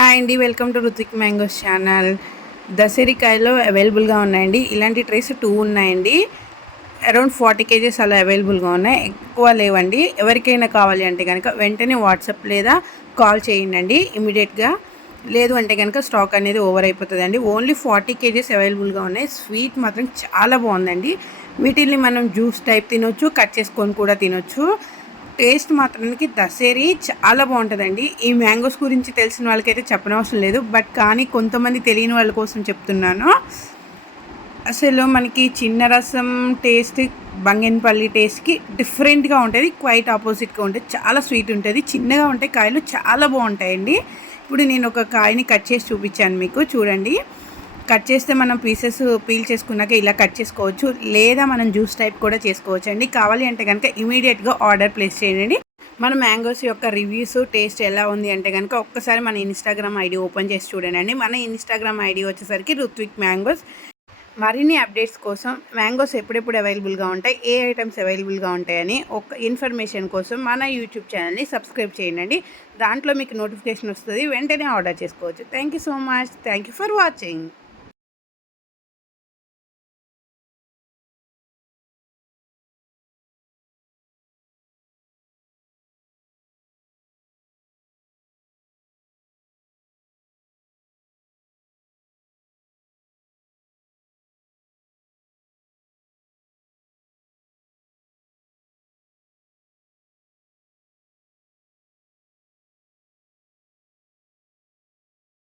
Hi అండి welcome to Ruthik mangoes channel. దసరికాయలో అవైలబుల్గా ఉన్నాయండి. ఇలాంటి ట్రేస్ టూ ఉన్నాయండి. అరౌండ్ ఫార్టీ కేజెస్ అలా అవైలబుల్గా ఉన్నాయి. ఎక్కువ లేవండి. ఎవరికైనా కావాలి అంటే కనుక వెంటనే వాట్సాప్ లేదా కాల్ చేయండి ఇమీడియట్గా. లేదు అంటే కనుక స్టాక్ అనేది ఓవర్ అయిపోతుందండి. ఓన్లీ ఫార్టీ కేజెస్ అవైలబుల్గా ఉన్నాయి. స్వీట్ మాత్రం చాలా బాగుందండి. వీటిని మనం జ్యూస్ టైప్ తినొచ్చు కట్ చేసుకొని కూడా తినొచ్చు. టేస్ట్ మాత్రానికి దసేరి చాలా బాగుంటుందండి. ఈ మ్యాంగోస్ గురించి తెలిసిన వాళ్ళకైతే చెప్పనవసరం లేదు. బట్ కానీ కొంతమంది తెలియని వాళ్ళ కోసం చెప్తున్నాను. అసలు మనకి చిన్న రసం టేస్ట్ బంగెనపల్లి టేస్ట్కి డిఫరెంట్గా ఉంటుంది. క్వైట్ ఆపోజిట్గా ఉంటుంది. చాలా స్వీట్ ఉంటుంది. చిన్నగా ఉంటాయి కాయలు చాలా బాగుంటాయండి. ఇప్పుడు నేను ఒక కాయని కట్ చేసి చూపించాను మీకు. చూడండి. కట్ చేస్తే మనం పీసెస్ పీల్ చేసుకున్నాక ఇలా కట్ చేసుకోవచ్చు. లేదా మనం జ్యూస్ టైప్ కూడా చేసుకోవచ్చు అండి కావాలి అంటే కనుక ఇమీడియట్గా ఆర్డర్ ప్లేస్ చేయండి. మన మ్యాంగోస్ యొక్క రివ్యూస్ టేస్ట్ ఎలా ఉంది అంటే కనుక ఒక్కసారి మన ఇన్స్టాగ్రామ్ ఐడి ఓపెన్ చేసి చూడండి మన ఇన్స్టాగ్రామ్ ఐడి వచ్చేసరికి రుత్విక్ మ్యాంగోస్. మరిన్ని అప్డేట్స్ కోసం మ్యాంగోస్ ఎప్పుడెప్పుడు అవైలబుల్గా ఉంటాయి ఏ ఐటమ్స్ అవైలబుల్గా ఉంటాయని ఒక ఇన్ఫర్మేషన్ కోసం మన యూట్యూబ్ ఛానల్ని సబ్స్క్రైబ్ చేయండి దాంట్లో మీకు నోటిఫికేషన్ వస్తుంది వెంటనే ఆర్డర్ చేసుకోవచ్చు. Thank you so much. Thank you for watching.